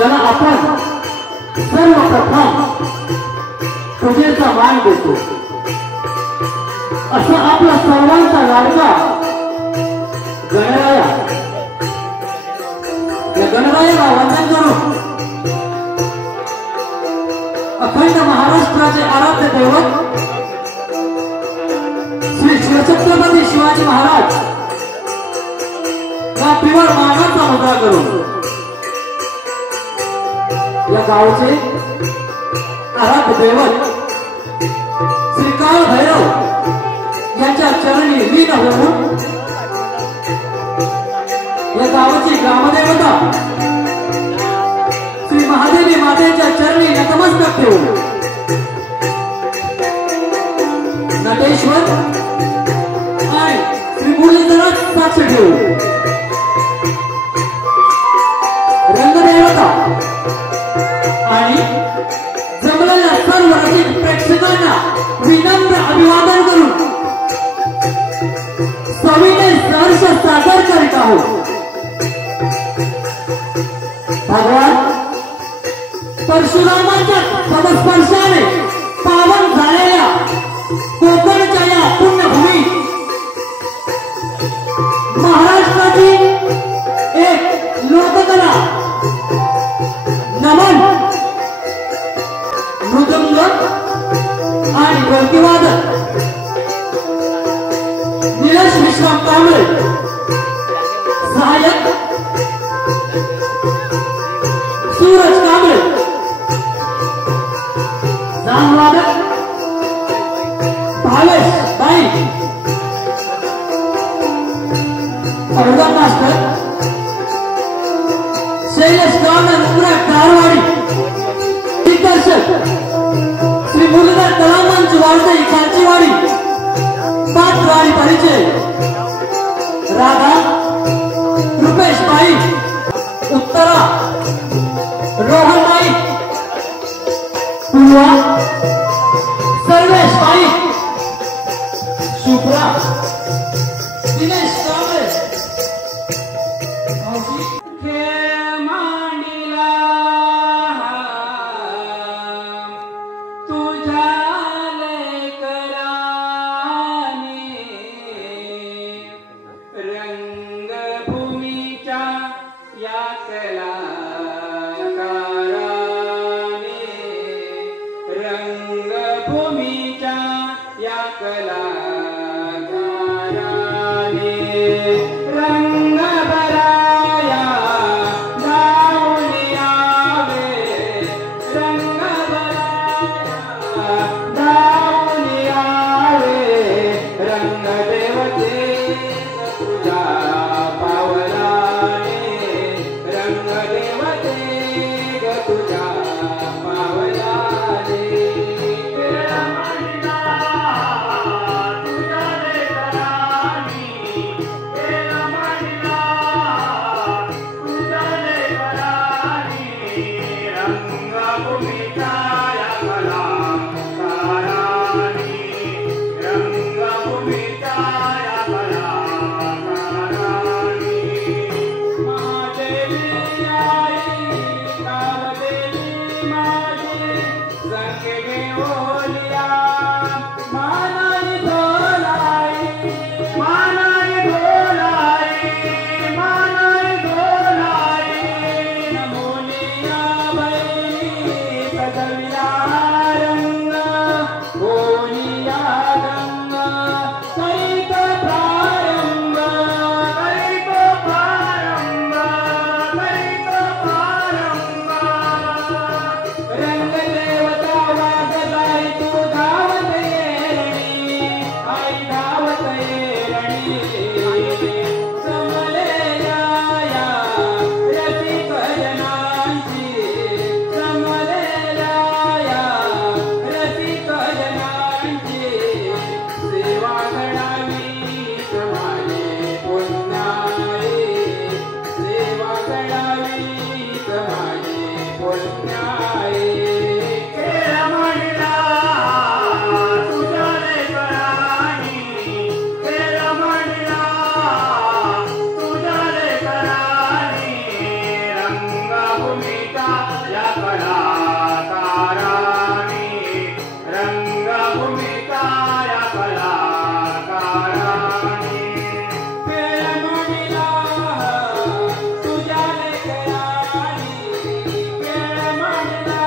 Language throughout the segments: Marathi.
ज्याला आपण सर्वप्रथम पूजेचा मान देतो असं आपला सर्वांचा लाडका गणराया. या गणरायाला वंदन करून अखंड महाराष्ट्राचे आराध्य दैवत श्री शिवछत्रपती शिवाजी महाराज या पिवळ मानाचा मुद्रा करून या गावचे आराध्य दैवत श्री काळ भैरव यांच्या चरणी लीन होऊन या गावाची ग्रामदेवता श्री महादेवी मातेच्या चरणी नतमस्तक ठेवून नटेश्वर आणि श्री मुरलीधरात साक्ष ठेवून रंगदेवता आणि जमलेल्या सर्व रसिक प्रेक्षकांना विनम्र अभिवादन करून सविनय सहर्ष सादर करीत आहोत. भगवान परशुरामांच्या पदस्पर्शाने पावन झालेल्या कोकणच्या या पुण्यभूमी महाराष्ट्राची एक लोककला नमन मृदंग आणि ढोलकीवादन निलेश विश्राम कांबळे सहाय्यक सूरज कांबळे जामवादक भावेश बाई अर्धन मास्टर शैलेश कांबळे मुंब्रा कारवाडी दिग्दर्शक श्री मुरलीधर तळामांची वारसाई कांचीवाडी पाचवाडी परिचय राधा रुपेश बाई उत्तरा रोहन बाई पूर्वा सर्वेश बाई शुभ्रा दिनेश कांबळे रंगभूमीचा या कलाकारांनी रंगभूमीचा या कलाकारांनी खेळ म्हणला तुझ्या लेकरांनी खेळ म्हणला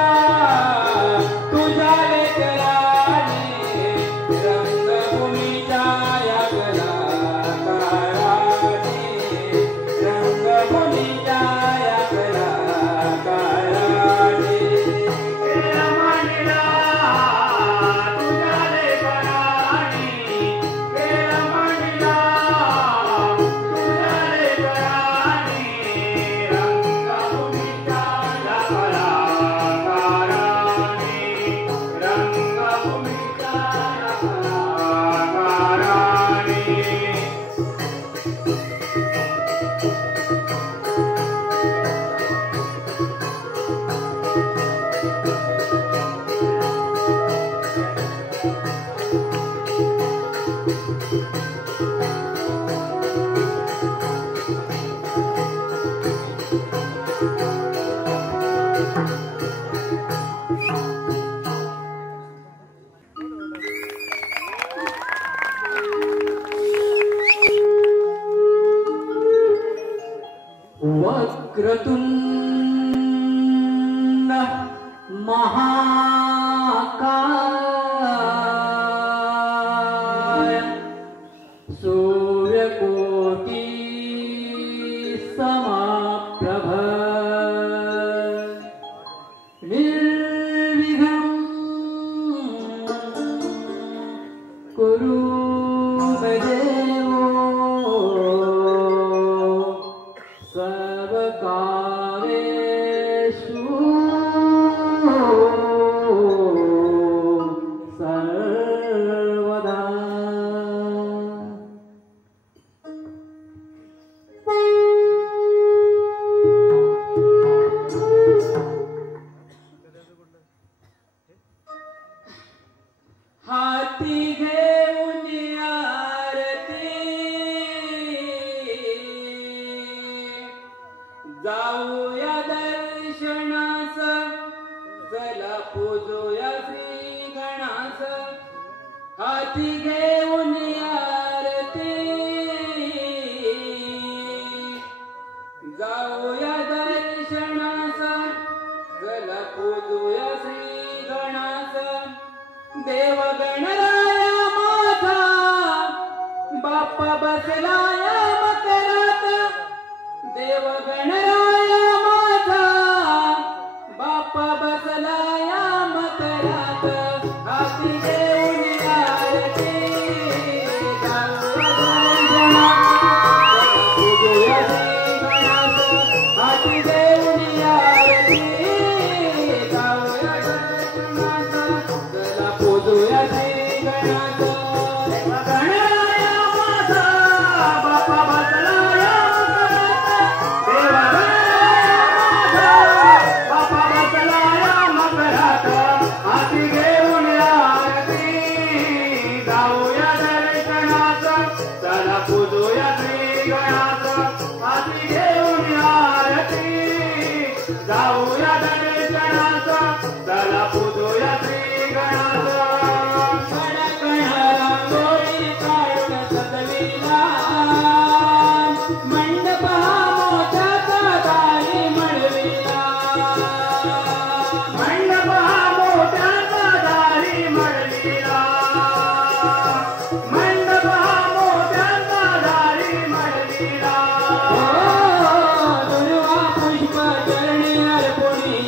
तुझ्या लेकरांनी रंगभूमीचा या कलाकारांनी रंगभूमीचा या कलाकारांनी खेळ म्हणला तुझ्या लेकरांनी खेळ म्हणला तुझ्या लेकरांनी रंगभूमीचा या कलाकारांनी रंगभूमीचा या कलाकारांनी वक्रतुंड महाकाय सूर्यकोटि समप्रभ निर्विघ्नं कुरु मे देवो सर्वकार्येषु सर्वदा हाती घेऊन आरती जाऊया दर्शनास चला पूजूया श्री गणास हाती घेऊन आरती जाऊया दर्शनास चला पूजूया श्री गणास देव गणराया माझा बाप्पा बसलाया मकरात देव गणराया माझा बाप्पा बसलाया मकरात हाती घेऊन आरती पूजूया श्री गणास हाती घेऊन आरती जाऊया दर्शनास चला पूजूया श्री गणास गणराया माझा बाप्पा बसलाया मकरात देव गणराया माझा बाप्पा बसलाया मकरात हाती घेऊन आरती जाऊया दर्शनास चला पूजूया श्री गणास हाती घेऊन आरती जाऊया दर्शनास चला पूजूया श्री गणास रांगोळी काढून सजविला मंडप मोठ्याचा दारी मळविला मंडप मोठ्याचा दारी मळविला मंडप मोठ्याचा दारी मळविला दुर्वा पुष्प चरणी अर्पुणी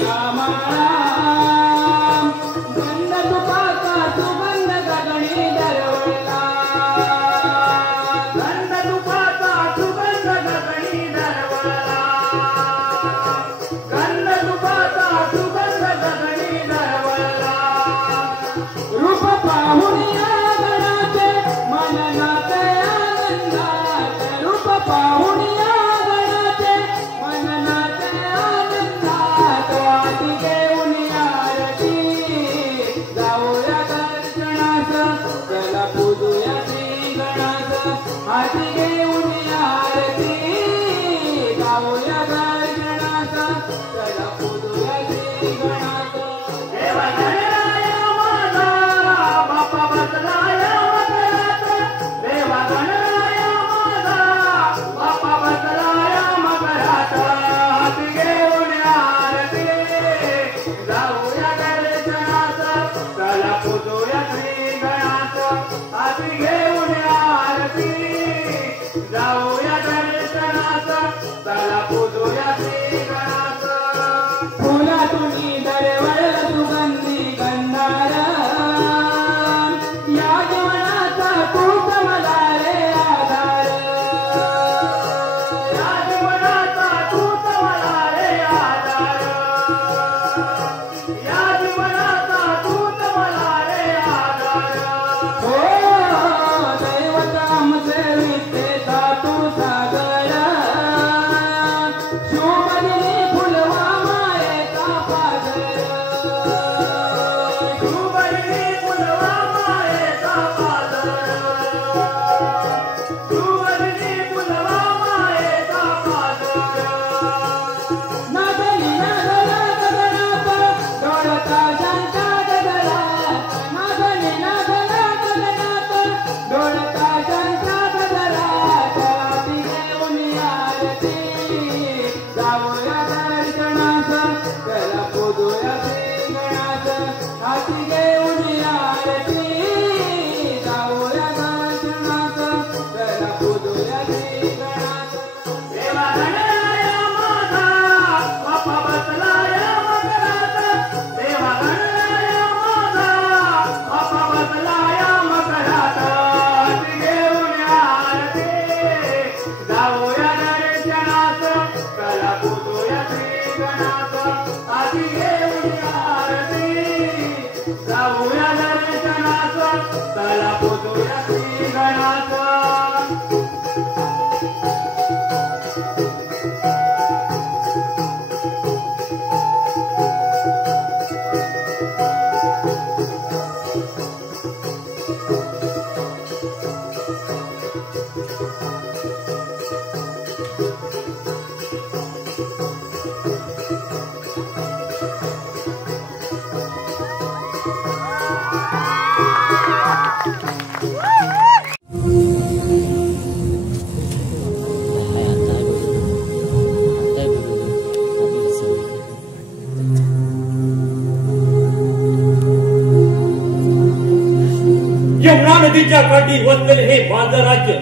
यमुना नदीच्या काठी वसलेले हे माझं राज्य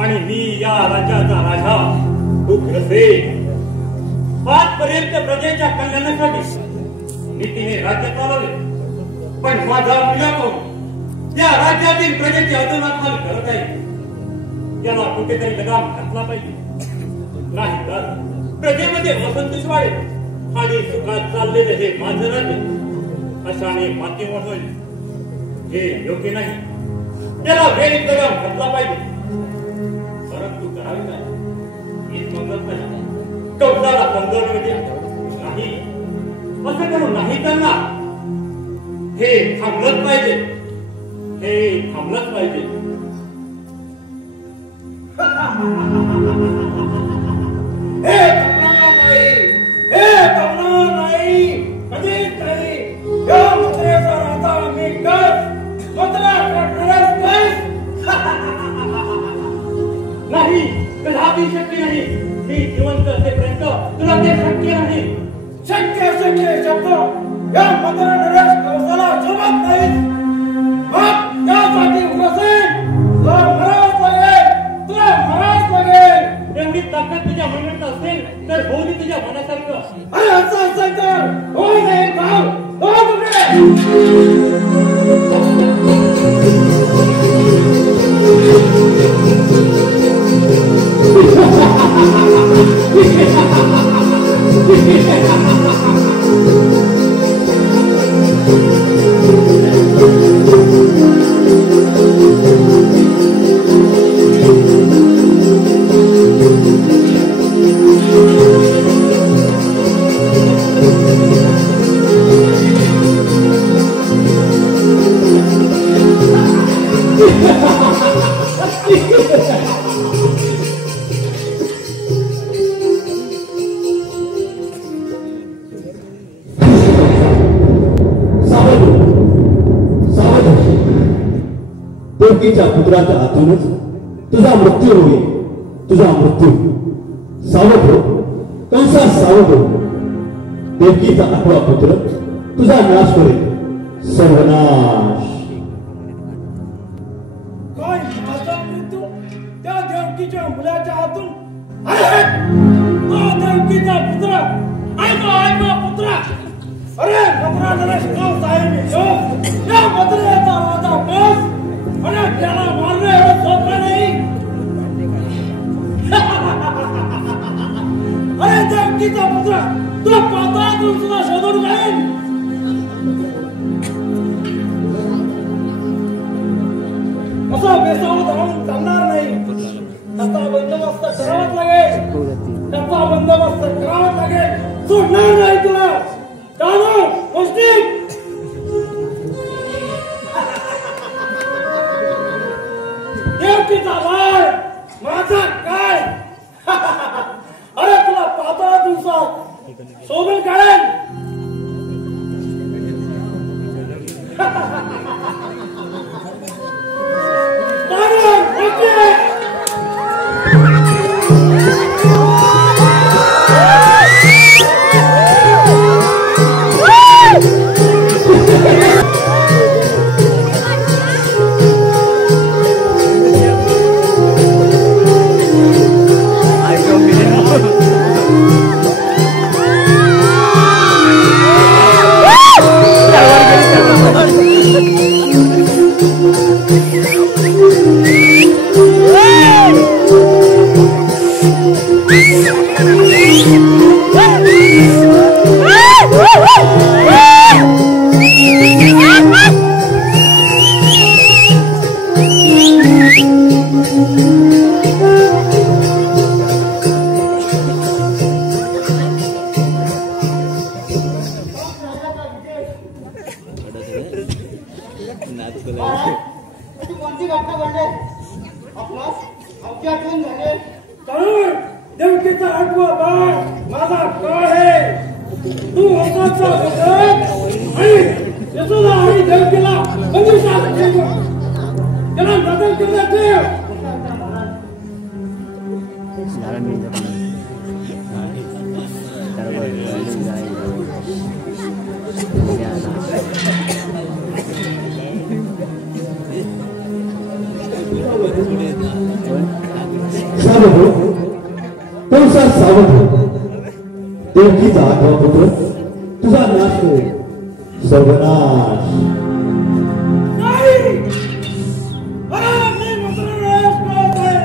आणि मी या राज्याचा राजा उग्रसेन. आजपर्यंत प्रजेच्या कल्याणासाठी नीतीने राज्य चालवले, पण माझा मुलगा पाहून त्या राज्यातील प्रजेची अधोनाथाल करत आहे. याला कुठेतरी लगाम घातला पाहिजे, नाही तर प्रजेमध्ये असंतोष वाढेल आणि सुखात चाललेले हे माझं राज्य अशाने मातीमोल होईल. हे योग्य नाही. त्याला वेळीच लगाम घातला पाहिजे. परंतु करावे काय? हीच समजत नाही. कवचाला समजावलं म्हणजे नाही, असं करू नाही. त्यांना हे थांबलंच पाहिजे, हे थांबलंच पाहिजे. हे थांबणार नाही, हे थांबणार नाही, कधीच नाही. या मंत्र्याचा राजा मी कस, मंत्र्या करणारच कस. नाही, कदापि शक्य नाही. मी जिवंत असेपर्यंत तुला ते शक्य नाही. शक्य शक्य शब्द या मंत्र्याला कौसाला जमत नाही. मग त्यासाठी उग्रसेन तुला मरावंच लागेल, तुला मरावंच लागेल. एवढी ताकद तुझ्या मनात असेल तर होऊ दे तुझ्या मनासारखं. अरे असं असेल तर होऊ दे भाव, होऊ दे. देवकीच्या पुत्राच्या हातूनच तुझा मृत्यू होईल. तुझा मृत्यू. सावध हो कंसा, सावध हो. देवकीचा 8वा पुत्र तुझा नाश करेल. सर्वनाश. काय माझा मृत्यू त्या देवकीच्या मुलाच्या हातून? तो देवकीचा पुत्र आहे, तो आठवा पुत्र. अरे मंत्रा नरेश गाव साहेब यो, या मंत्र्याचा राजा बस आणि त्याला मारणं एवढं सोपं नाही. अरे देवकीचा पुत्र तो पाताळातून सुद्धा शोधून जाईल. असं बेसावध राहून चालणार नाही. त्याचा बंदोबस्त करावाच लागेल, त्याचा बंदोबस्त करावाच लागेल. सोडणार नाही तुला. कानो पौष्टिक. देवकीचा बाळ माझा काय? अरे तुला पाताळा दिवसात शोधून काढेल. देवकीचा 8वा बाळ माझा काळ आहे. तू वंशाचा भगत आणि यशोदा आणि देवकीला बंदिशात ठेव. त्याला बदल करण्यात ठेव. सावध हो. देवकीचा आठवा पुत्र तुझा नाश होईल. सर्वनाश. नाही. अरे मी मंत्रनाश करतोय.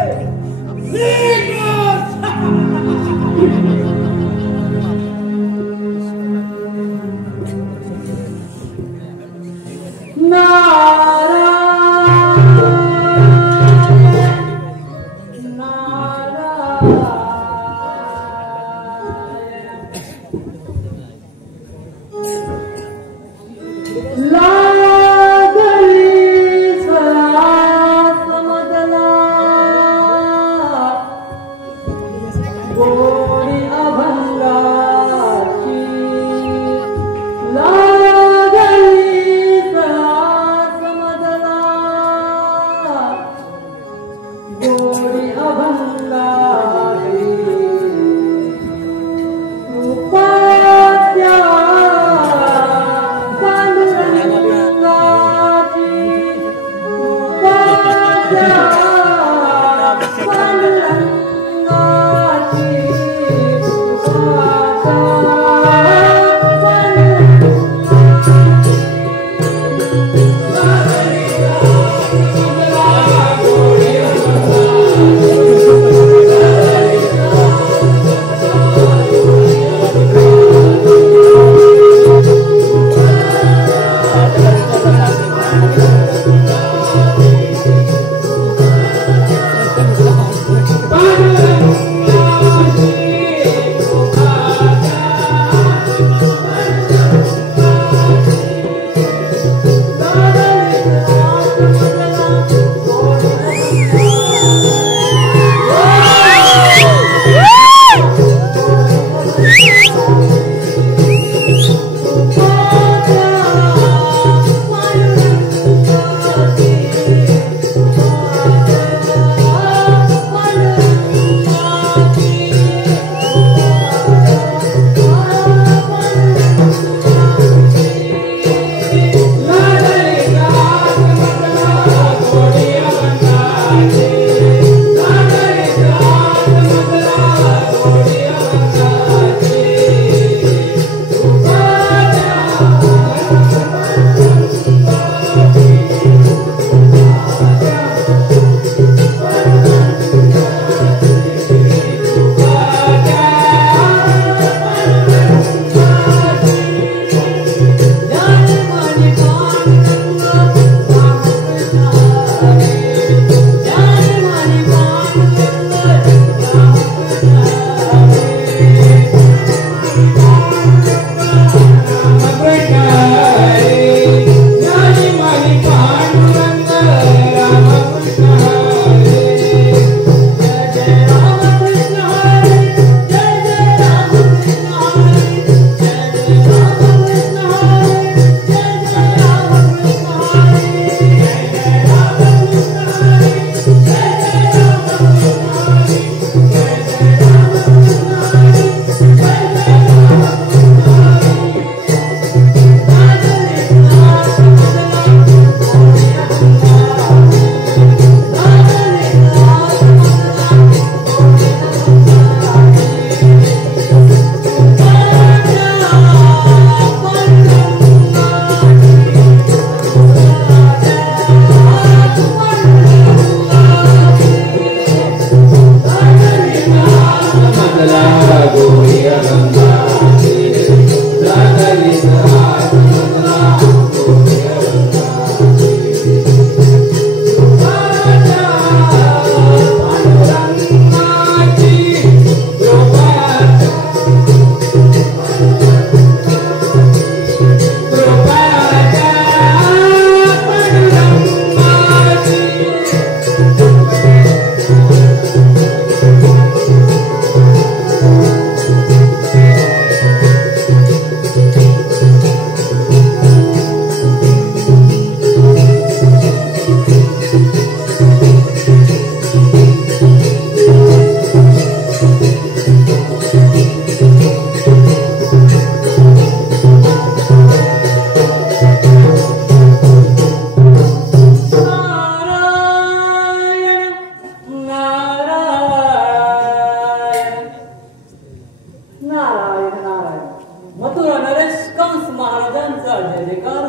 असुर नरेश कंस महाराजांचा जय जयकार.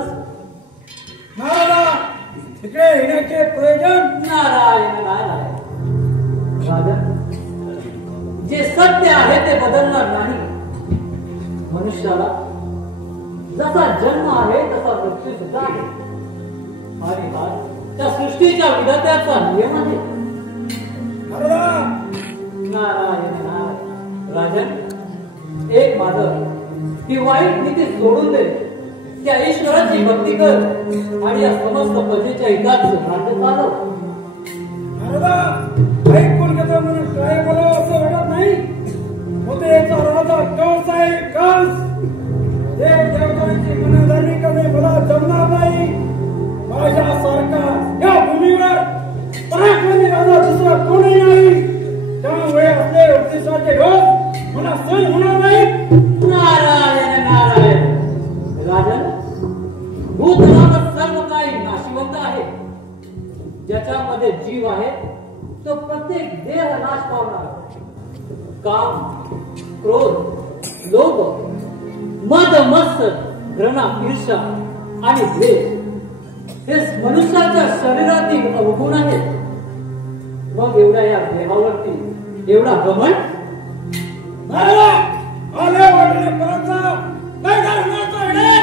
नारायण तिकडे येण्याचे प्रयोजन. नारायण नारायण. राजन, जे सत्य आहे ते बदलणार नाही. मनुष्याला जसा जन्म आहे तसा मृत्यू सुद्धा आहे आणि हा त्या सृष्टीच्या विधात्याचा नियम आहे. नारायण नारायण नारायण. राजन, एक माझं ही वाईट नीती सोडून दे. त्या ईश्वराची भक्ती कर आणि या समस्त प्रजेच्या हिताचं राज्य चालव. नारायण ऐकून घेतो म्हणून काय बोलावं असं वाटत नाही. होतेचा राजा कंस आहे कंस. देव देवतांची मनधरणी करणे मला जमणार नाही. माझ्यासारखा या भूमीवर पराक्रमी राजा दुसरा कोणी नाही. त्यामुळे आपले उपदेशाचे ढोस मला सहन होणार नाही. नारायण नारायण. राजन, भूतनाथ सर्व काही नाशिवंत आहे. ज्याच्यामध्ये जीव आहे तो प्रत्येक देह नाश पावणार. काम, क्रोध, लोभ, मद, मत्सर, घृणा, ईर्ष्या आणि द्वेष हे मनुष्याच्या शरीरातील अवगुण आहेत. मग एवढ्या या देहावरती एवढा घमंड. आले वाटले परत जा. काय करण्याचं विधान.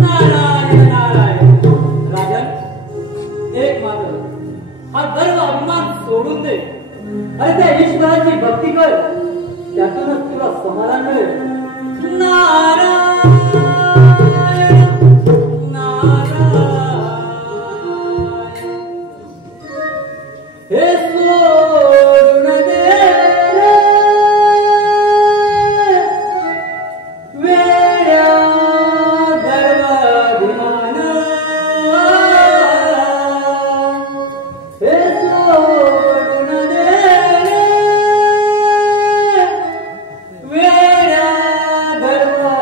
नारायण नारायण. राजन, एक मात्र हा गर्व अभिमान सोडून दे आणि त्या ईश्वराची भक्ती कर. त्यातूनच तुला समाधान मिळेल. नारायण नारायण. हे सोडून दे वेड्या गर्वाभिमान. हे सोडून दे वेड्या गर्वाभिमान.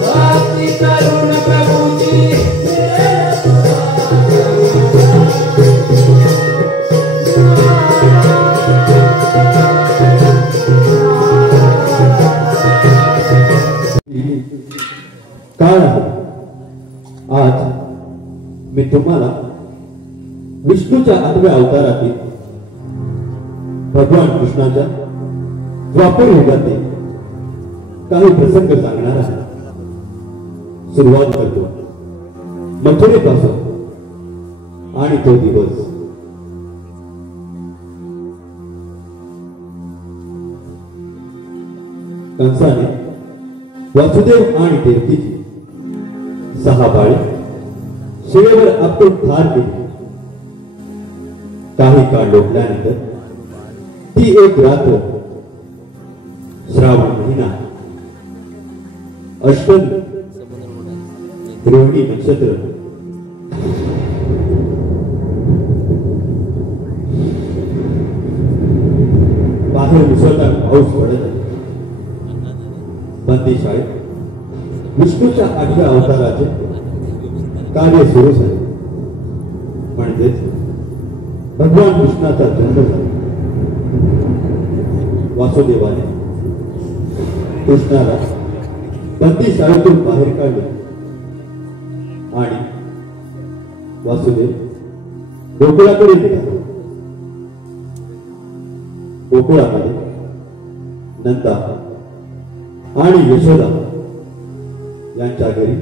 भक्ती करून प्रभूची काळ आहे. आज मी तुम्हाला विष्णूच्या 8व्या अवतारातील भगवान कृष्णाच्या द्वापर युगातील काही प्रसंग सांगणार आहे. सुरुवात करतो मथुरेपासून आणि तो दिवस. कंसाने वासुदेव आणि देवकीची 6 बाळे शिवेवर आपटून ठार केली. काही काळ लोटल्यानंतर ती एक रात्र श्रावण महिना अष्टमी रोहिणी नक्षत्र बाहेर मुसळधार पाऊस पडत आहे. बंदी शाळेत विष्णूच्या 8व्या अवताराचे कार्य सुरू झाले. म्हणजेच भगवान कृष्णाचा जन्म झाला. वासुदेवाने कृष्णाला बंदी शाळेतून बाहेर काढले आणि वासुदेव गोकुळाकडे निघाला. गोकुळामध्ये नंदा आणि यशोदा यांच्या घरी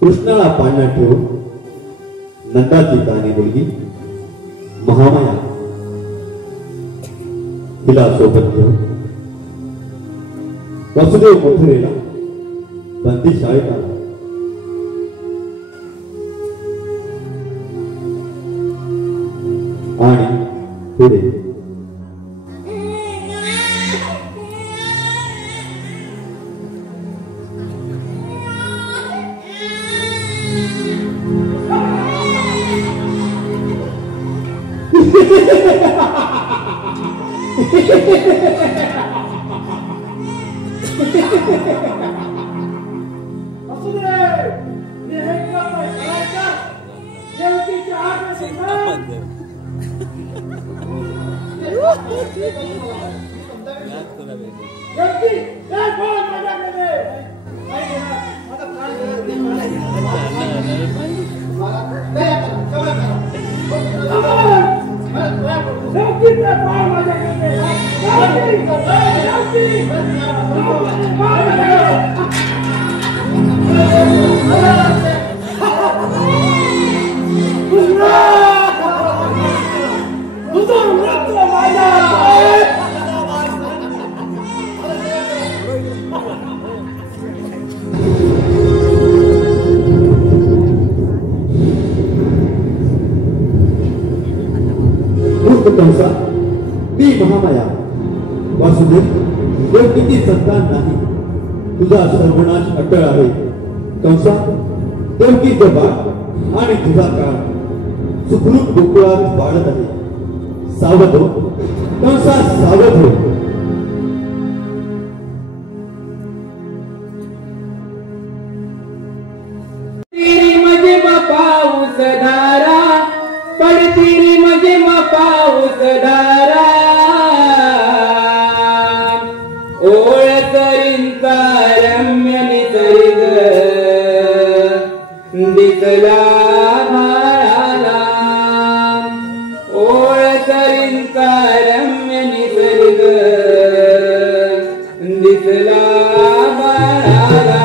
कृष्णाला पाळण्यात ठेवून नंदाची लहानी मुलगी महामाया तिला सोबत घेऊन वासुदेव मथुरेला बंदी शाळेत आला. आणि पुढे कंसा ती महामाया वासुदेव देवकीची संतान नाही. तुझा सर्वनाश अटळ आहे. कंसा देवकीचं बाळ आणि तुझा काळ सुखरूप गोकुळात वाढत आहे. सावध हो कंसा, सावध हो. पाऊस धारा पडती मजे पाऊस धारा ओळ करींचा रम्य निसर्ग दिसला भाळाला. ओळ करींचा रम्य निसर्ग दिसला भाळाला.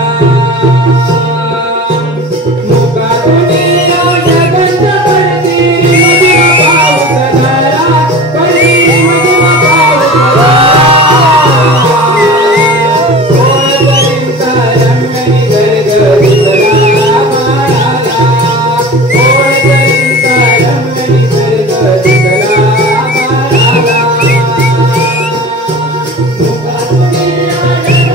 Yeah.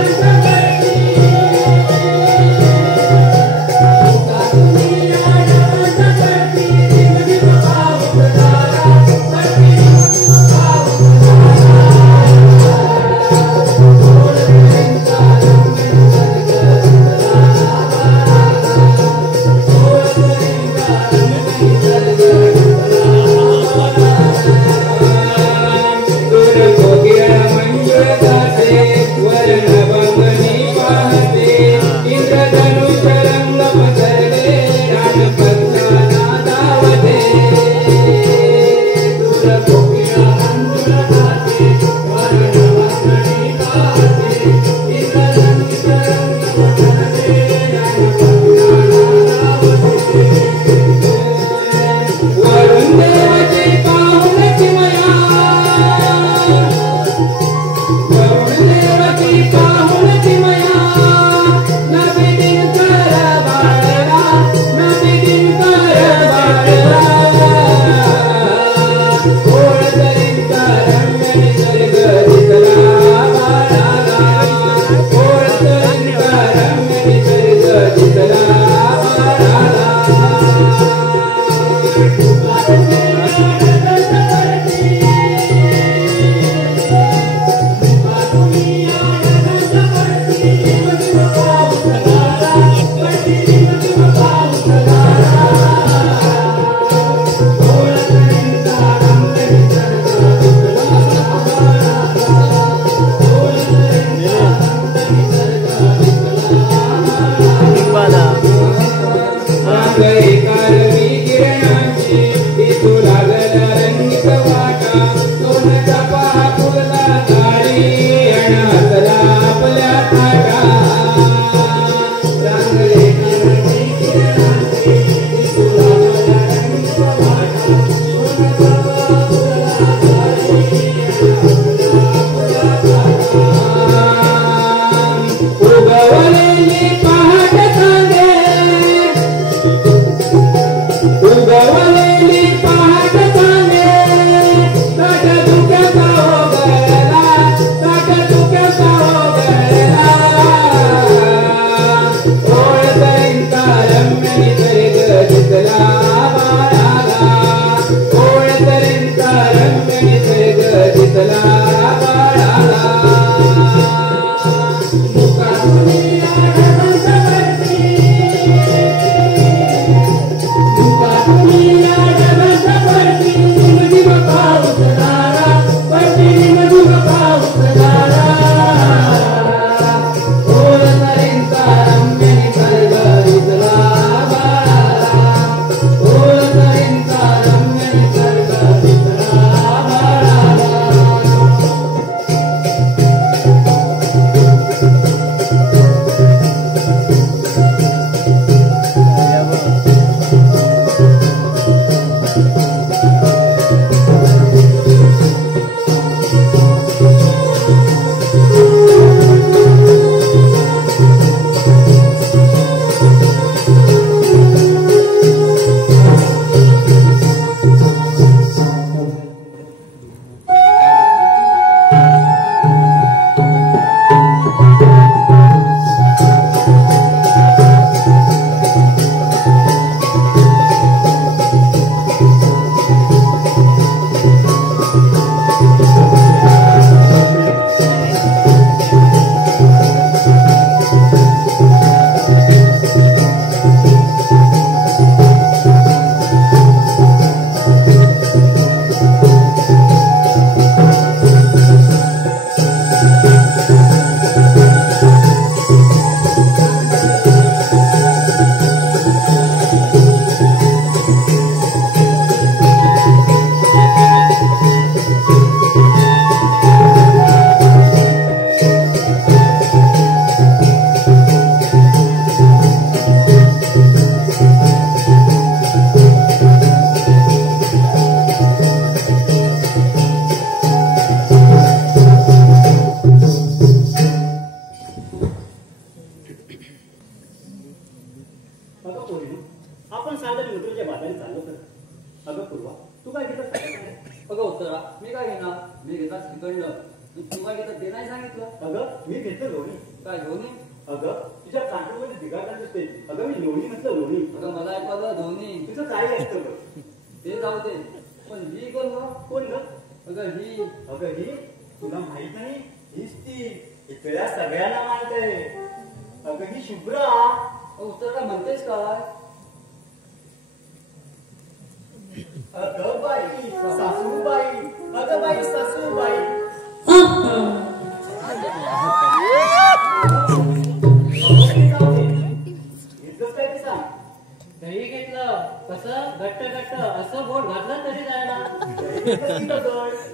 वाटतं असं बोट घातलं तरी जायना.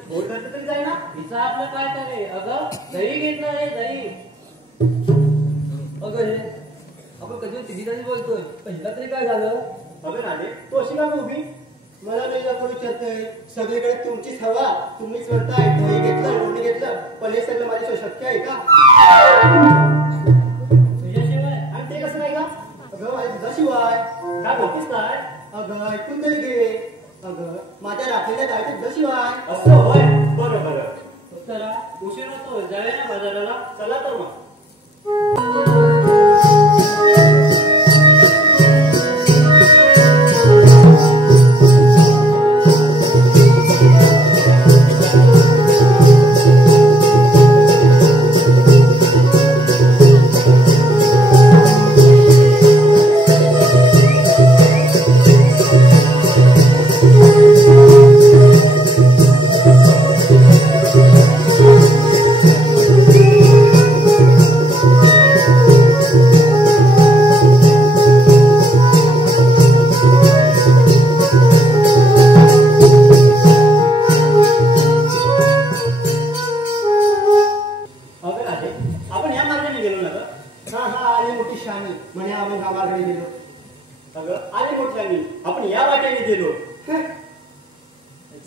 बोट घातलं तरी जायना. हिचं आपलं काय करे. अगं दही घेतलं रे दही. अगं हे आपण कधी तिघीदारी बोलतोय पहिला तरी काय झालं. अगं राजे तू अशी का उभी. मला नाही जातो विचारतोय. सगळीकडे तुमचीच हवा. तुम्हीच म्हणताय दही घेतलं लोणी घेतलं पण हे सगळं माझ्याशिवाय शक्य आहे का. तुझ्याशिवाय आणि ते कसं नाही का. अगं माझ्या दुधाशिवाय काय बोलतेस काय. अगं ऐकून तरी घे. अगं माझ्या राखलेल्या गायच्या दुधाशिवाय. असं होय. बरं बरं. चला उशीर होतो जाऊया ना बाजाराला. चला तर मग.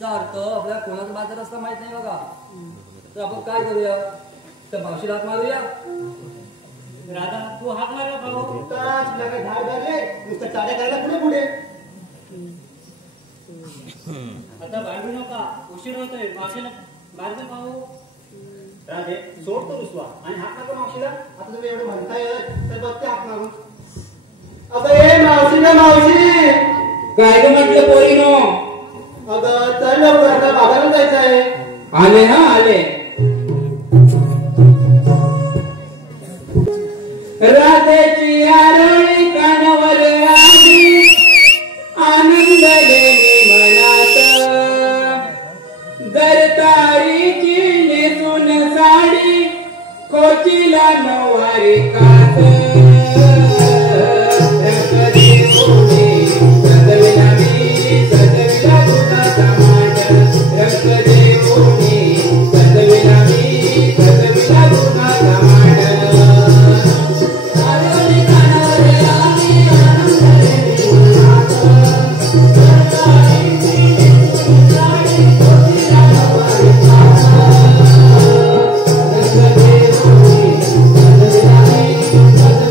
याचा अर्थ आपल्याला कोणाचा बाजार असता माहित नाही बघा. तर आपण काय करूया त्या मावशीला हात मारूया. राधा तू हात मार भाऊ. तुला काय धाड धरले नुसतं टाळ्या करायला पुढे पुढे. आता भांडू नका उशीर होतोय. मावशीला मार्ग पाहू. राधे सोड तो रुसवा आणि हात नको मावशीला. आता तुम्ही एवढं म्हणताय तर बघते हात मारून. अगं ए मावशी ना मावशी. काय ग म्हटलं पोरीनो. अगं चल लवकर आता बाजारात जायचं आहे. आले हा आले. राधेची आरोळी कानावर आली आनंद लेणी मनात. दरताळीची नेसून साडी कोचीला नऊवारी कात. Thank you.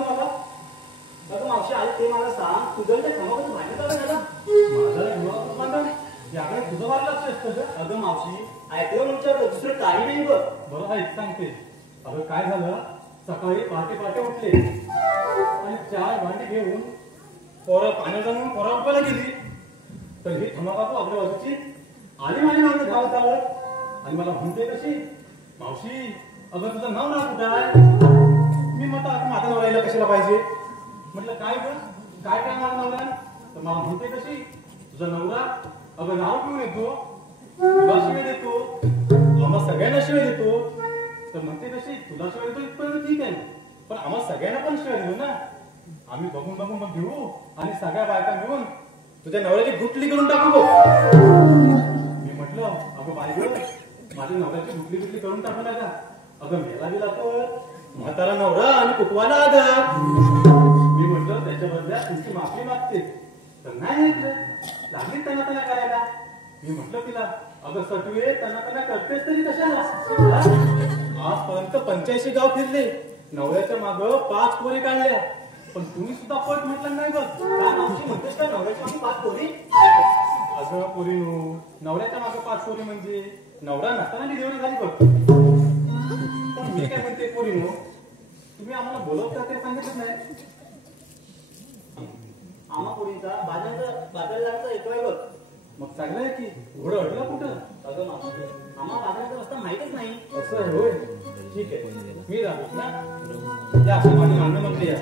मला? अगं मावशी आली ते मला सांग, तुझं ते खमाचं भांडण चालू झालं? माझा गुलाबाचं भांडण याकडे तुझं वाढ लक्ष असतं का? अगं मावशी ऐकलं म्हणच्यावर दुसरं काही नाही बघ. बरं ऐक सांगते. अगं काय झालं, सकाळी पहाटे उठले आणि 4 भांडी घेऊन पोरं पाण्यात जाऊन पोरा उपायला गेली. तर ही धमाकापू आपल्या बाजूची आली माझी मागणी धावत आलं आणि मला म्हणते कशी, मावशी अगं तुझं नाव कुठं आहे? मी म्हटलं माझा नवरा कशाला पाहिजे? म्हटलं काय ग, काय माझा नवरा? तर मला म्हणते कशी, तुझा नवरा अगं नाव घेऊन येतो, तुला शिवाय देतो, आम्हा सगळ्यांना शिवाय देतो. तर म्हणते कशी, तुला शिवाय देतो इथपर्यंत ठीक आहे, पण आम्हा सगळ्यांना पण शिवाय देऊ ना. आम्ही बघून मग घेऊ आणि सगळ्या बायका मिळून तुझ्या नवऱ्याची गुटली करून टाकू बघ. मी म्हटलं अगं बाई ग, माझ्या नवऱ्याची गुटली करून टाकू नका. अगं मेला गेला तर म्हातारा नवरा आणि कुटवाला आधार. मी म्हटलं त्याच्या बदल्यात तुमची माफी मागते. तर नाही ऐकलं, लागली तना करायला. मी म्हटलं तिला अगं सटवे तना करतेस तरी कशाला? आजपर्यंत 85 गाव फिरले, नवऱ्याच्या माग 5 पोरी काढल्या, पण तुम्ही सुद्धा पट म्हटलं नाही बघ. काय मावशी म्हणतेस का नवऱ्याची मागे 5 पोरी? अगं पोरीनो, नवऱ्याच्या मागे 5 पोरी म्हणजे नवरा नसताना डिलिव्हरी झाली बघ. पण मी काय म्हणते पोरीनो, तुम्ही आम्हाला बोलवता ते सांगितलं नाही. आम्हा पोरींचा बाजारचा येतोय बघ. मग चांगलं आहे की, घोडं अडलं कुठं? अगं मावशी आम्हा बाजाराचा रस्ता माहितच नाही. असं आहे होय, ठीक आहे मी राहतो ना. या असं माझी मान्य मंत्री या.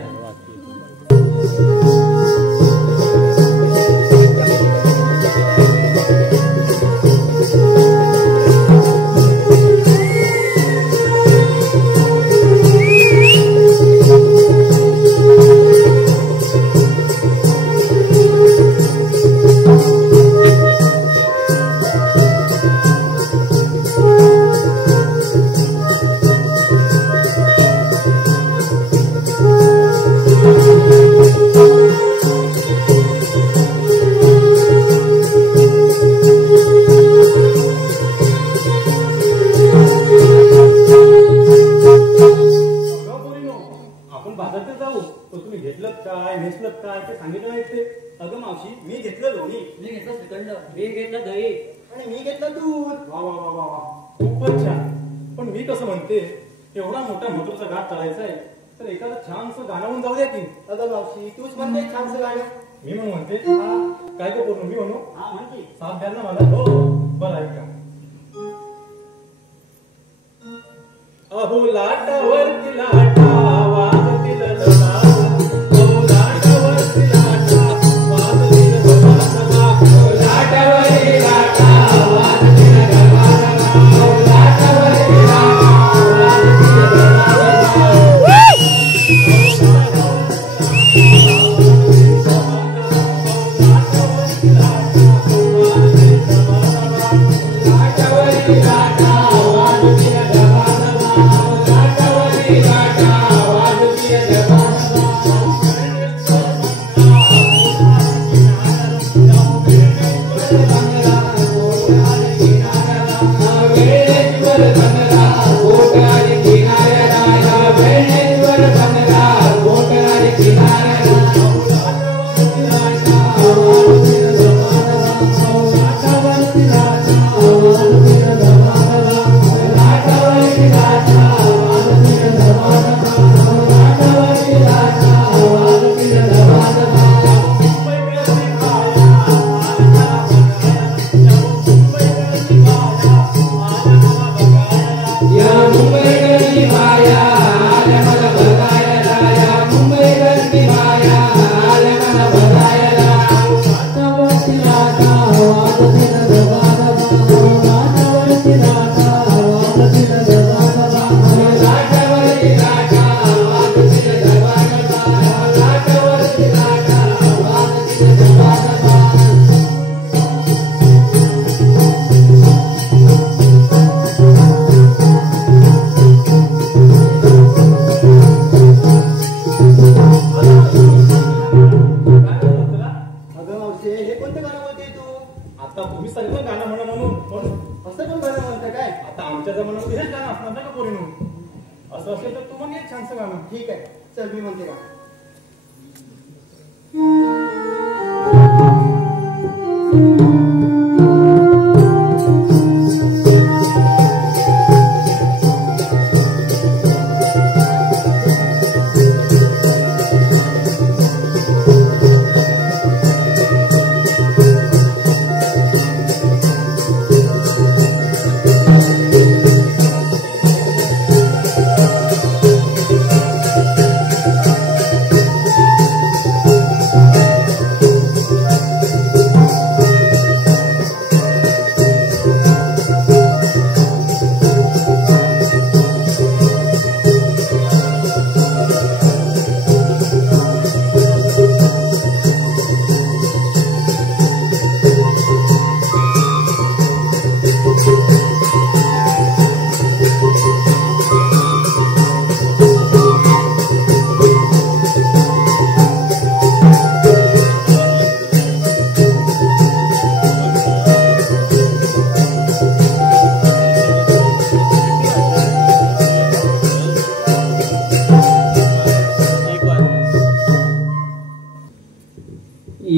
अगं मावशी मी घेतलं लोणी, मी घेतलं श्रीखंड, मी घेतलं दही आणि मी घेतलं दूध. वा वा वा वा वा, खूपच छान. पण मी कसं म्हणते, एवढा मोठा मोटरचा घाट चालायचा आहे तर एखादं छानसं गाणं होऊन जाऊ द्या की. अगं मावशी तूच म्हणते छानसं गाणं. मी मग म्हणते काय का पूर्ण मी म्हणू? हा म्हणते. साथ द्याल ना मला? हो बरं ऐका. अहो लाटावरती लाटा वाजतील लता, अहो लाटावरती लाटा वाजतील लता, लाटावरी लाटा वाजतील रवारवा, लाटावरी लाटा वाजतील रवारवा. लाटावरी लाटा वाजतील चल मी म्हणते का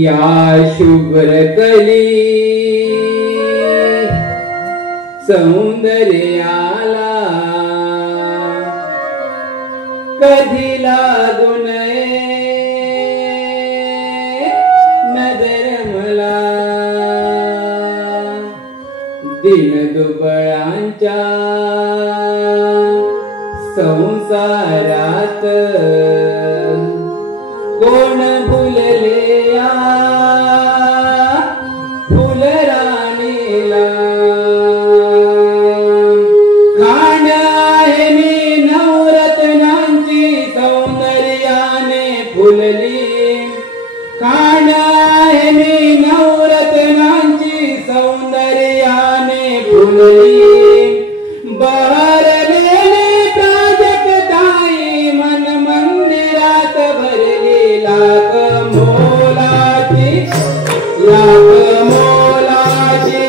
या शुभ्र कली सौंदर्याला कधी लागू नये नजर मला दीनदुबळांच्या संसारात कोण भुलले या फुलराणीला खाण आहे मी नवरत्नांची सौंदर्याने फुलली खाण आहे मी नवरत्नांची सौंदर्याने फुलली बहरलेली प्राजक्ताई मन मंदिरात भरली लाख मोलाची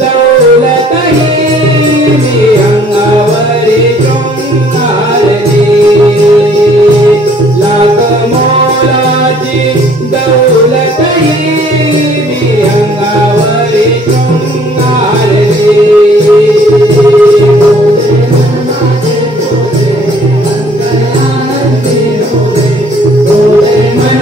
दौलतही मी अंगावरी शृंगारली लाख मोलाची दौलतही मी अंगावरी शृंगारली मन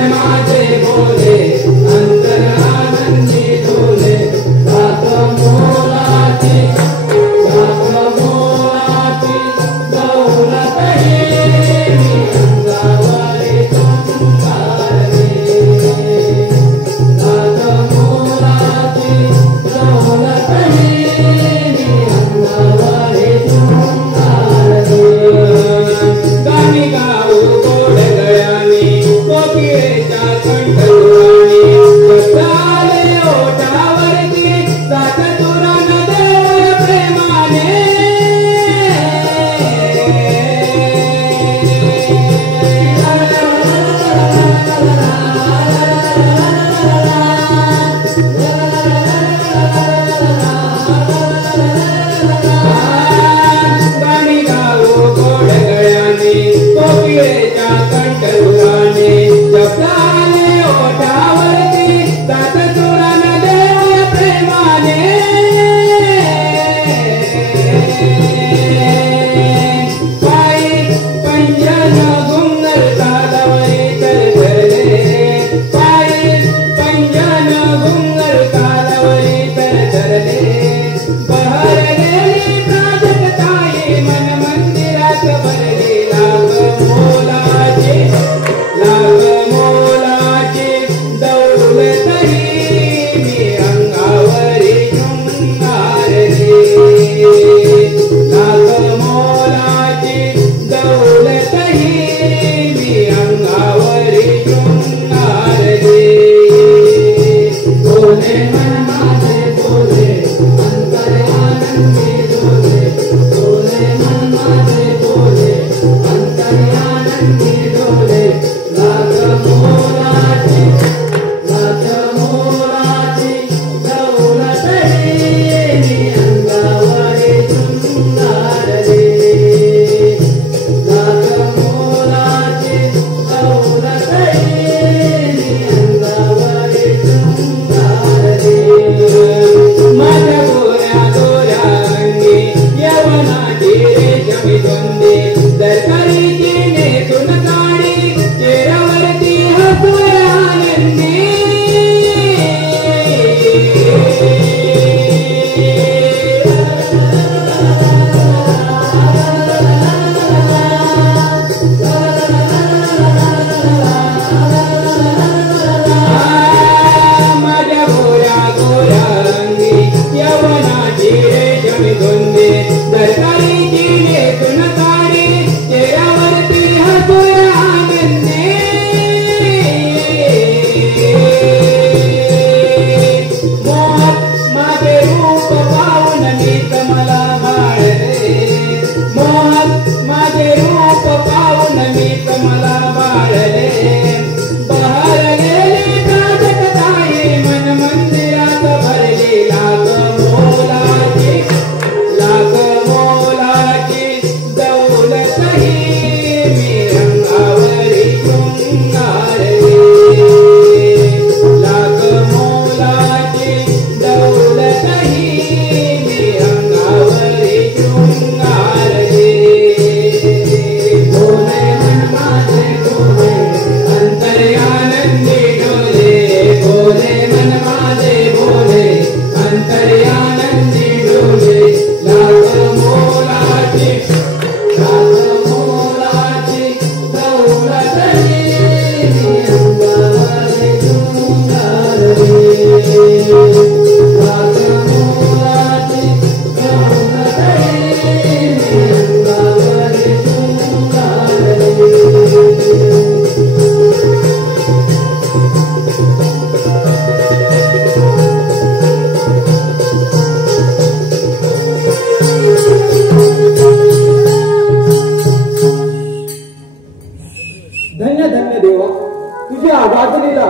तुझ्या आवाजलीला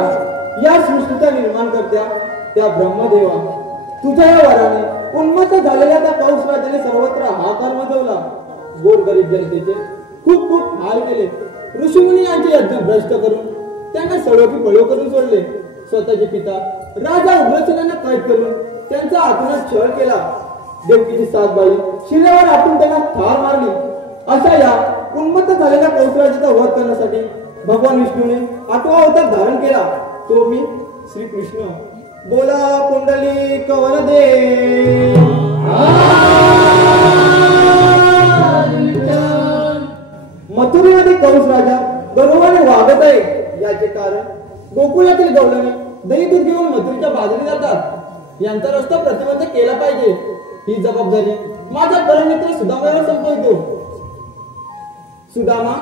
या सृष्टीचा निर्माण करत्या त्या ब्रह्मदेवा, तुझ्या या वराने उन्मत्त झालेल्या त्या पाऊस राजाने सर्वत्र हाकार मजवला. गोरगरीब जनतेचे खूप खूप हाल केले. ऋषीमुनी यांचे यज्ञ भ्रष्ट करून त्यांना सडोकी पळो करून सोडले. स्वतःचे पिता राजा उग्रसेनांना कैद करून त्यांचा आत्मनाश छळ केला. देवकीची 7 बाई शिलेवर आपण त्यांना ठार मारली. अशा या उन्मत्त झालेल्या कंसराजाचा वध करण्यासाठी भगवान विष्णूने 8वा अवतार धारण केला. तो मी श्रीकृष्ण. बोला पुंडलिक वरदे. मथुरेमध्ये कंस राजा गर्वाने वागत आहे. याचे कारण गोकुळातील गवळणी दही दूध घेऊन मथुरेच्या बाजारी जातात. यांचा रस्ता प्रतिबंध केला पाहिजे. ही जबाबदारी माझा परमित्र सुदामावर संपवतो. सुदामा,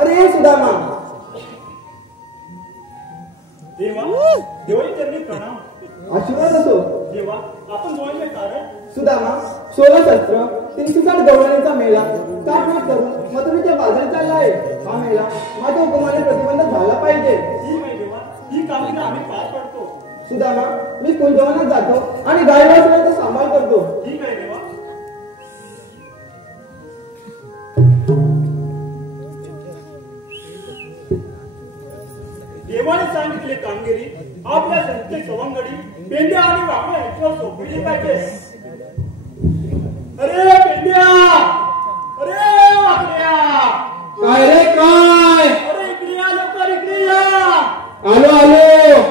अरे सुदामा. देवा, देवाची चरणी प्रणाम. आशीर्वाद असो. देवा, आपण जोडले कारण सुदामा, 16 शस्त्र 360 गवळणीचा मेळा काटमाट करून मथुरेच्या बाजारी चालला आहे. हा मेळा माझ्या हुकुमाने प्रतिबंध झाला पाहिजे. ठीक आहे देवा, ही कामगिरी आम्ही पार पडतो. सुदामा, मी कुंजवनात जातो आणि गायवासनाचा सांभाळ करतो. ठीक आहे देवा. देवाने सांगितले कामगिरी आपल्या संस्थेत सवंगडी पेंड्या आणि वाकड्या यांच्यावर सोपविली पाहिजे. अरे पेंड्या, अरे वाकड्या, काय रे काय? अरे इकडे या लवकर, इकडे या. आलो आलो.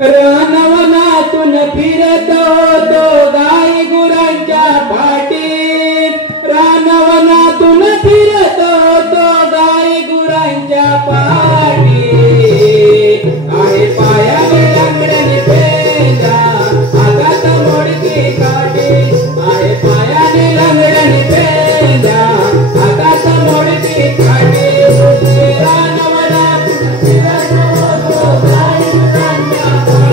रानवनातून फिरतो तो गाई गुरांच्या पाठी. रानवनातून फिरतो तो गाई गुरांच्या पाठी. आहे पायाने लंगड्याने पेंडा, हातात मोडकी काठी. आहे पायाने लंगड्याने पेंडा, हातात मोडकी काठी. रानवनातून फिरतो तो गाई गुरांच्या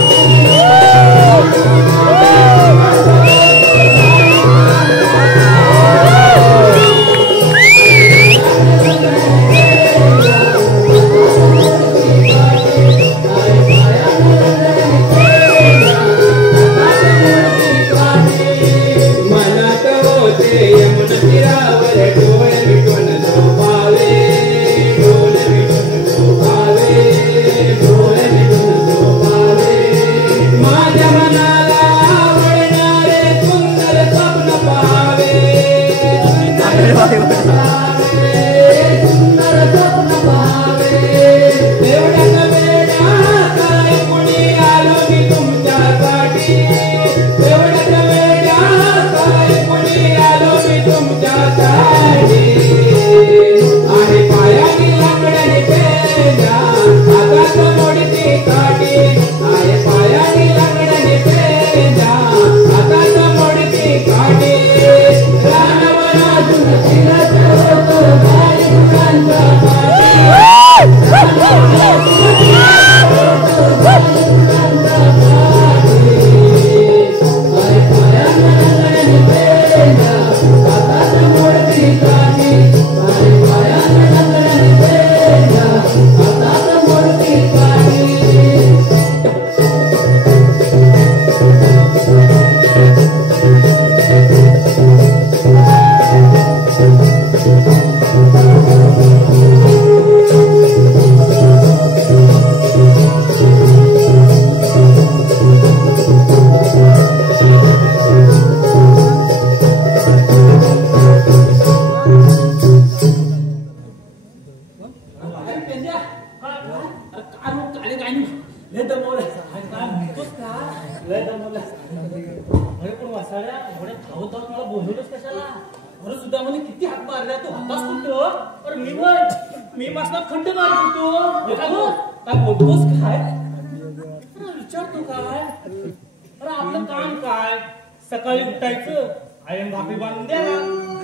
सकाळी उठायचं, आयन भाकरी बांधून द्यायला,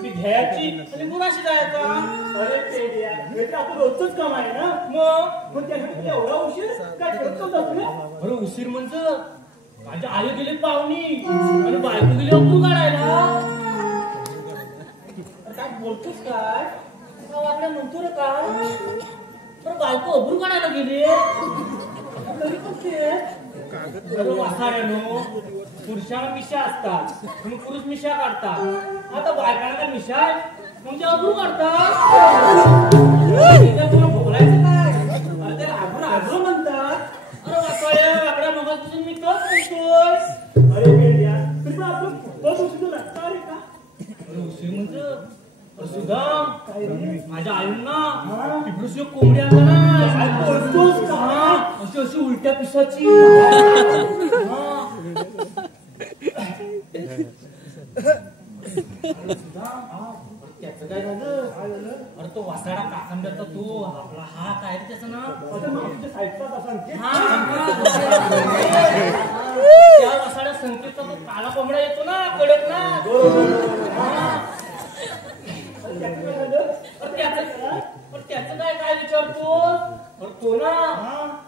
ती घ्यायची आणि मुलाशी जायचा. अरे पेंड्या, हे तर आपलं रोजचंच काम आहे ना. मग त्यासाठी एवढा उशीर काय करत होता? अरे उशीर म्हणजे माझ्या आई गेली पाहुणी आणि बायको गेली अप्रू काढायला. काय बोलतोस काय वागण्या म्हणतो रे काय तर बायको अभूर काढायला गेली तरी पण ते वासाड्यानो पुरुषाला मिशा असतात तुम्ही पुरुष मिशा काढतात आता बायकांना मिशा आहे म्हणजे अभूर काढतात बोलायचं काय अरे त्याला अभूर अभूर म्हणतात अरे वासाड्या वाकड्या मगापासून मी तोच म्हणतोय अरे बेड्या तरी पण आपलं तोच उशीर लागता रे का अरे उशीर म्हणजे सुद्धा माझ्या आईंना तिकडे कोंबडी आणला ना बोलतोस का अशी उलट्या पिसाची त्याचं काय झालं अरे तो वासाडा काकांब्याचा तो आपला हा काय रे त्याचं नाव त्या वासाड्या संकेतचा तो काला कोंबडा येतो ना कडक ना त्याचं काय विचारतो तो ना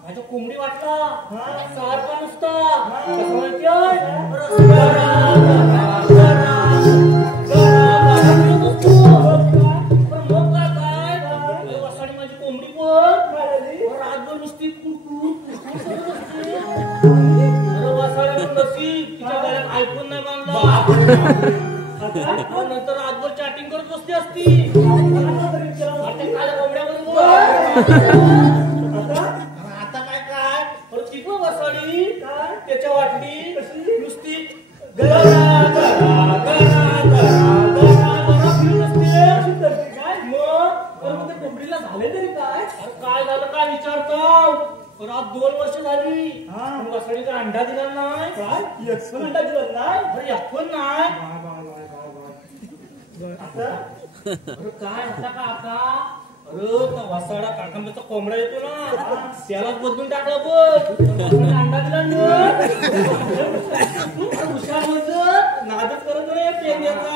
माझ्या कोंबडी वाटला सारखा नुसता वसाडी माझी कोंबडी पण रातभर नुसती वसाड्या नसीब तिच्या घरात आयफोन नाही बांधला नंतर रातभर चॅटिंग करत बसली असती काळ्या कोंबड्याबरोबर आता काय ती पण वसाडी त्याच्या वाटली नुसती कोंबडीला झाले तरी काय झालं काय विचारतो रात 2 वर्ष झाली वसाडीचा अंडा दिला नाही काय अंडा दिला नाही अरे आपण नाही काय आता का आता अरे वासाडा काकांब्याचा कोंबडा येतो ना त्यालाच बदलून टाकला बघ अंडा दिला हुशार होत नादच करत रे पेंड्याचा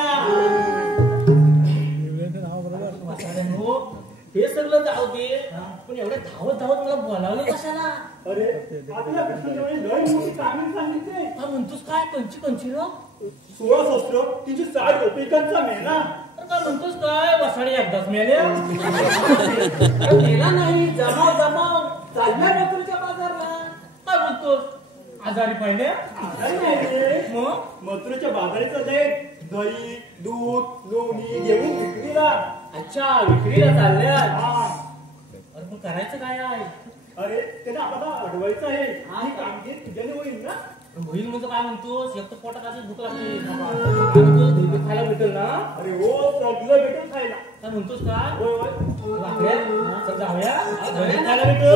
हे सगळं जाऊ दे पण एवढे धावत मला बोलावलं कशाला अरे आपल्या लय मोठी कामी सांगितले म्हणतोस काय कंची र 16 शस्त्र 360 गोपिकांचा मेला काय म्हणतोस काय वसाडी एकदाच मेल्या मेला नाही जमाव चालल्या ना तुमच्या बाजारला काय बोलतोस आजारी पडल्या मग मथुरेच्या बाजारीचं दही दूध लोणी घेऊन विक्रीला अच्छा विक्रीला चालल्या अरे पण करायचं काय आहे अरे त्याला आपल्याला अडवायचं आहे ही कामगिरी तुझ्याने होईल ना होईल म्हणजे काय म्हणतोस एक तर पोटात आधी भूक लागते खायला भेटेल ना अरे हो सगळं भेटेल खायला काय म्हणतोस काय होय होय जाऊया खायला भेटेल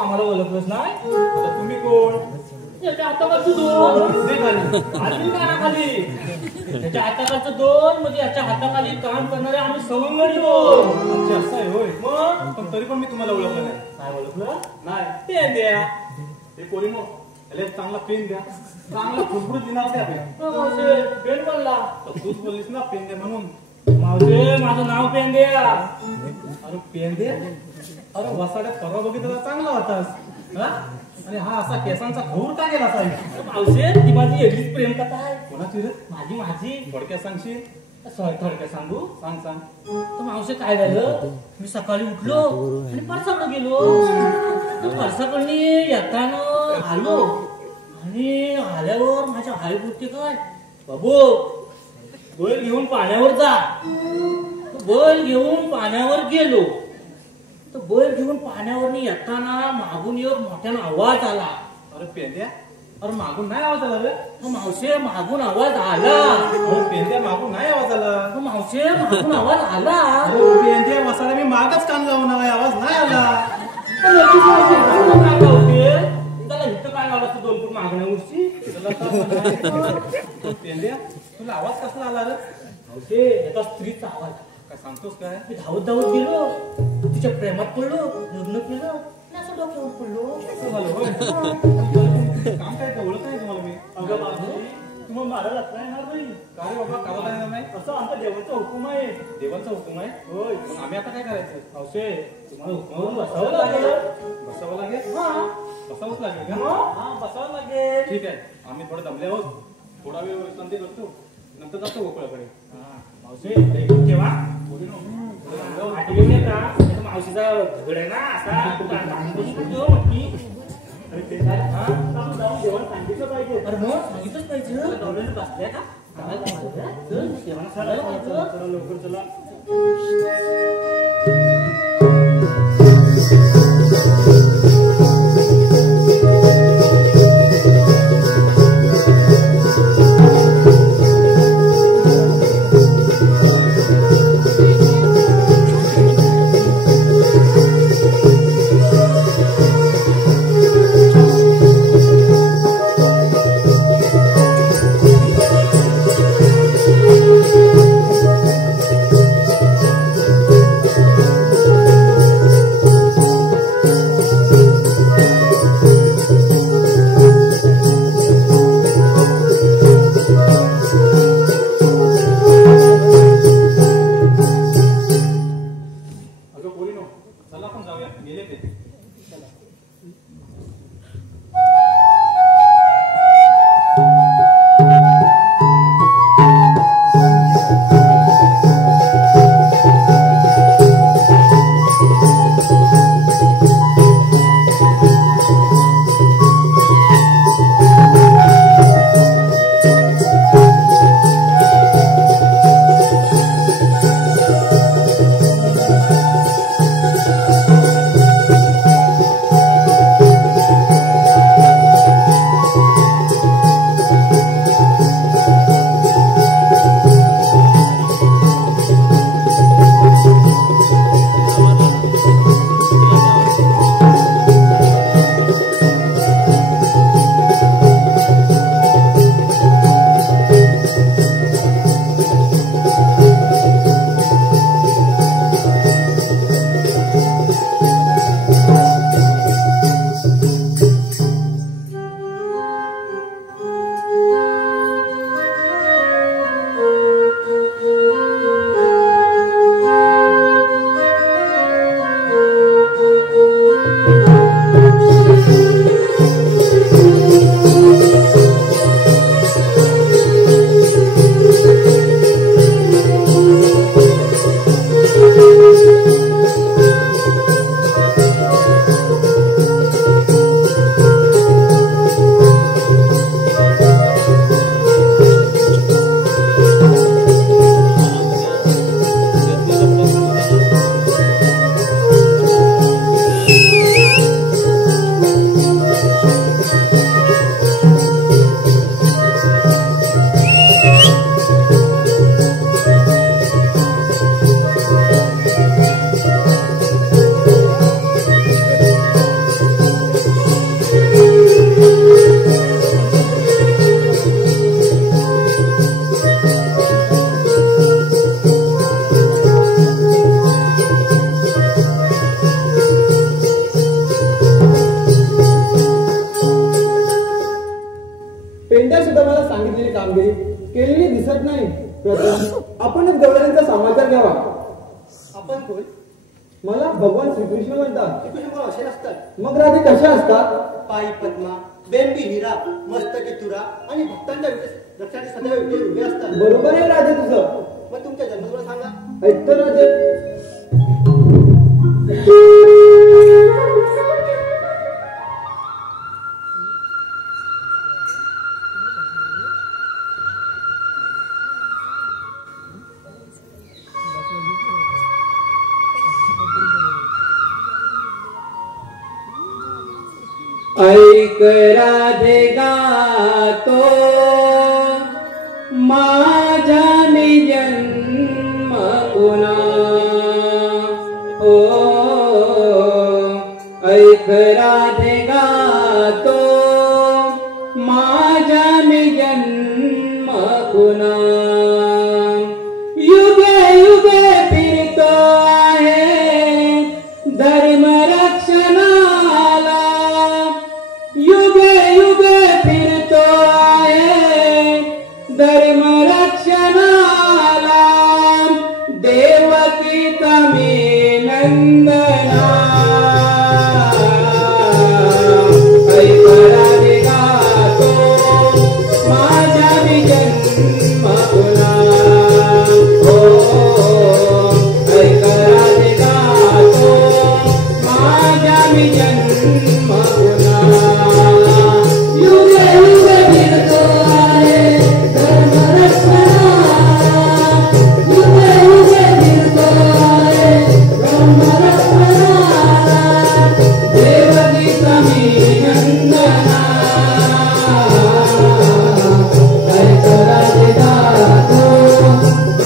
आम्हाला ओळखलंच नाही आता तुम्ही कोण त्याच्या हाताखालचं दोन दे खाली. खाली कानाखाली त्याच्या हाताखालचं दोन म्हणजे याच्या हाताखाली काम करणारे आम्ही सवंगडी दोन. अच्छा असं आहे होय मग पण तरी पण मी तुम्हाला ओळखलं नाही काय ओळखलं नाही पेन द्या ते पोरीनो याला एक चांगला पेन द्या चांगला फुटफुट दिनार द्या मावशे पेन बोलला तर तूच बोललीस ना पेन द्या म्हणून मावशे माझं नाव पेन द्या. अरे पेन द्या अरे वसाड्यात परवा बघितला चांगला होतास हा आणि हा असा केसांचा घोर का गेला असा मावशे ती माझी एवढीच प्रेम कथा आहे. कोणाची रे माझी थोडक्यात सांगशील थोडक्यात सांगू सांग सांग तर मावशे काय झालं मी सकाळी उठलो आणि परसाकडे गेलो परसाकडे येताना आलो आणि आल्यावर माझ्या आई बोलते काय बाबू बैल घेऊन पाण्यावर जा. बैल घेऊन पाण्यावर गेलो तर बैल घेऊन पाण्यावर येताना मागून एक मोठ्यानं आवाज आला. अरे पेन द्या अरे मागून नाही आवाज आला रे मावशे मागून आवाज आला. अरे पेन द्या मागून नाही आवाज आला मावशे मागून आवाज आला. अरे पेन द्या वसाड्या मी मागच कान लावून आवाज नाही आला काय गावते त्याला इथं काय गावला तू 2 फूट मागण्या उरची पेन द्या तुला आवाज कसला आला रे मावशे एका स्त्रीचा आवाज आला. काय सांगतोस काय मी धावत धावत गेलो तिच्या प्रेमात पडलो लग्न केलं आणि असं डोक्यावर पडलो. असं झालं होय काम काय ते ओळख नाही तुम्हाला मी अगं बाबू तुम्हाला मारायला लागला येणार नाही. का रे बाबा काला नाही नाही असं आमचा देवाचा हुकूम आहे. देवाचा हुकूम आहे होय मग आम्ही आता काय करायचं मावशे तुम्हाला हुकमावरून बसावं लागेल. बसावं लागेल हा बसावंच लागेल का हा बसावं लागेल. ठीक आहे आम्ही थोडे दमले आहोत थोडा वेळ विश्रांती करतो नंतर जातो गोकुळाकडे मावशे केव्हा आठवून येता मावशीचा झगड आहे ना असा जेवण सांगितलं पाहिजे. अरे मग सांगितलंच पाहिजे गव्हर्नमेंट बसल्या का लवकर चला. कामगिरी केलेली दिसत नाही. प्रथम आपणच गवळणीचा समाचार घ्यावा. आपण कोण? मला भगवान श्रीकृष्ण म्हणतात. श्रीकृष्ण कोण असे नसतात. मग राधे कशा असतात? पायी पद्मा, बेंबी हिरा, मस्तकी तुरा आणि भक्तांच्या रक्षाचे सदैव विजय उभे असतात. बरोबर आहे राधे तुझं. मग तुमच्या जन्मस्थळ सांगा. ऐकतो राधे. ऐक राधे गातो माझा मी जन्म पुन्हा हो. ऐक राधे गातो माझा मी जन्म पुन्हा. युगे युगे फिरतो आहे धर्म रक्षणाला. युगे युगे फिरतो आहे धर्म रक्षणाला. देवकीचा मी नंदना. ऐक राधे गातो माझा मी जन्म पुन्हा हो. ऐक राधे गातो माझा मी जन्म पुन्हा. युगे युगे फिरतो आहे धर्म रक्षणाला. युगे युगे फिरतो आहे धर्म रक्षणाला. देवकीचा मी नंदना. ऐक राधे गातो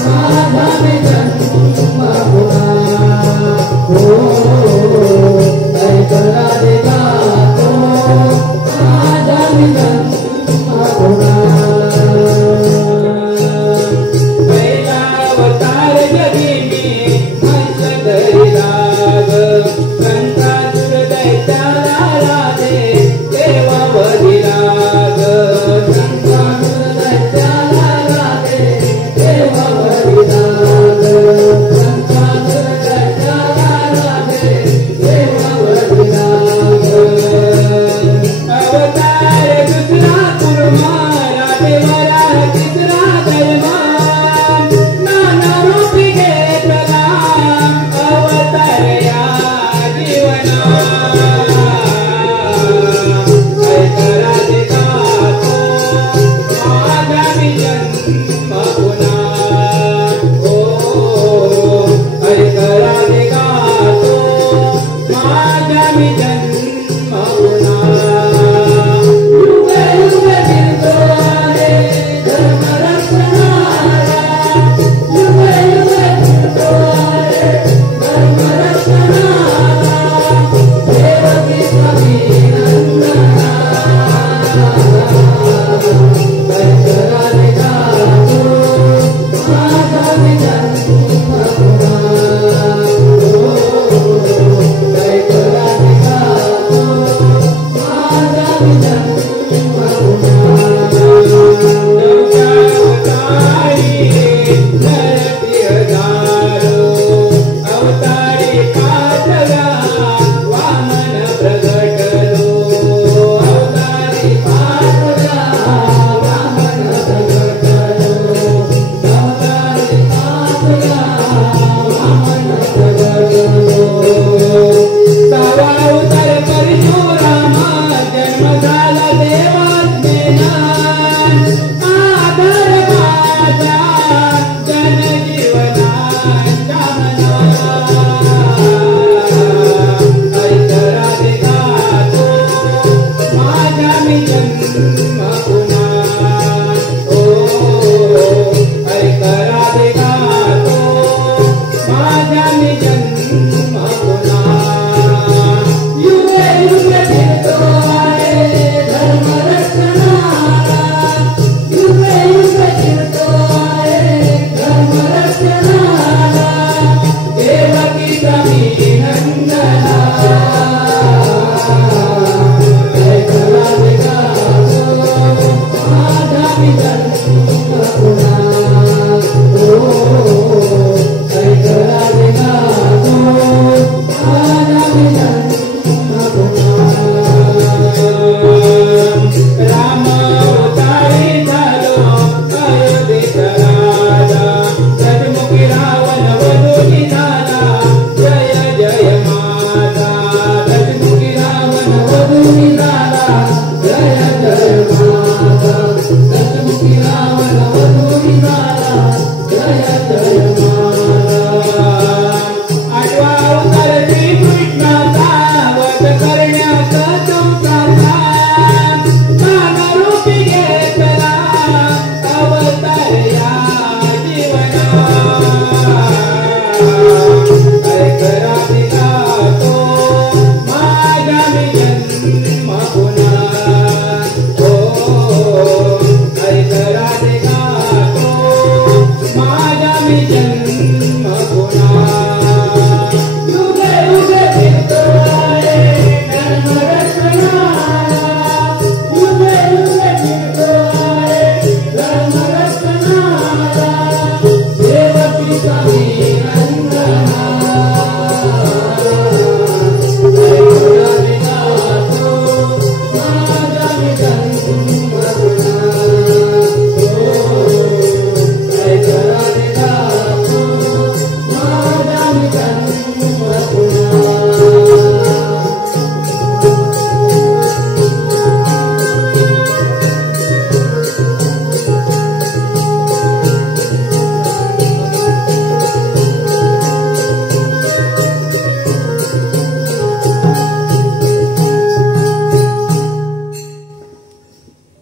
माझा मी जन्म पुन्हा हो. ऐक राधे गातो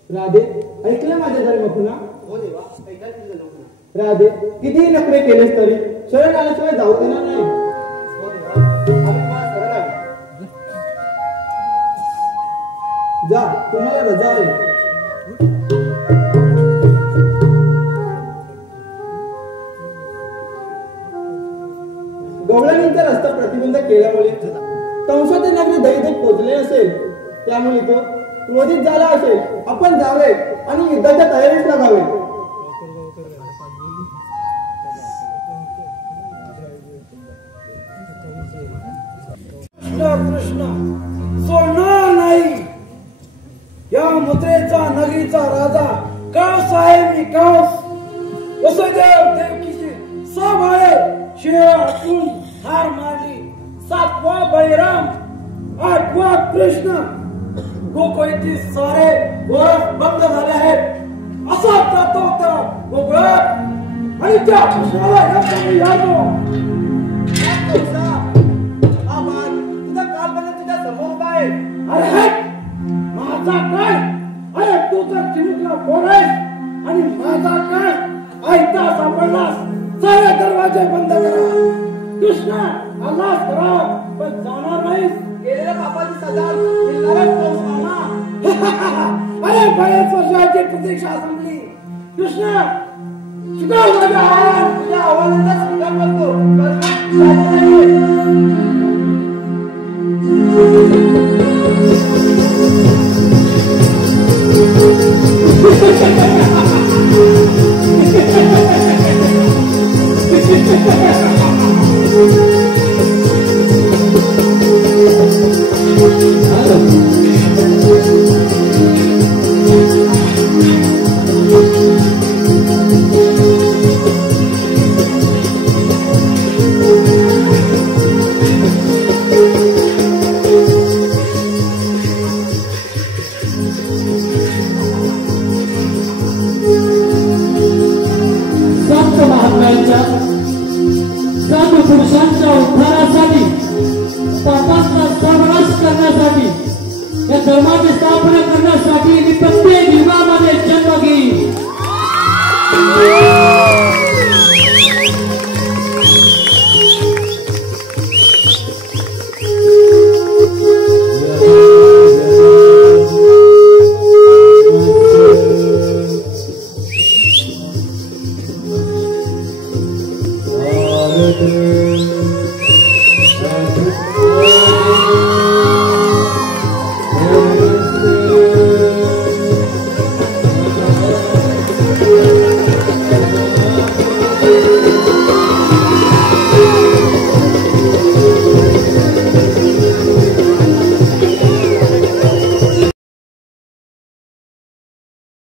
राधे, ऐकलं माझ्या धर्मपुना? हो देवा, ऐकायला तुझं लोक. राधे, कितीही नखरे केलेस तरी शरण आल्याशिवाय जाऊ देणार नाही. हो देवा, आम्ही तुम्हाला सरळ आहे. जा, तुम्हाला रजा आहे. गवळणींचा रस्ता प्रतिबंध केल्यामुळे कंसाचे नगरी दैनिक पोचले असेल, त्यामुळे तो क्रोधित झाला असेल. आपण जावे आणि युद्धाच्या तयारीस लागावे. कृष्ण सोडणार नाही. या मुद्रेचा नगरीचा राजा कास आहे मी कास. वसुदेव देवकीची सभाळे शिळ आटून हार मारली. 7वा बळीराम, 8वा कृष्ण. गोकुळीतील सारे गोरख बंद झाले आहेत. असा जातो त्या गोकुळात आणि त्या कृष्णाला यादो. तुझा कालपर्यंत तुझ्या समोर काय? अरे हट! माझा काय? अरे तू तर चिमुकला कोण आहेस आणि माझा काय? ऐकता सापडलास. सारे दरवाजे बंद करा. कृष्णा आलास करा, पण जाणार नाहीस. गेलेल्या पापाची सजा मिळणारच पाऊस मामा. अरे बरेच वर्षाची प्रतीक्षा संपली. कृष्णा स्वीकार माझ्या आव्हान. तुझ्या आव्हानाचा स्वीकार करतो.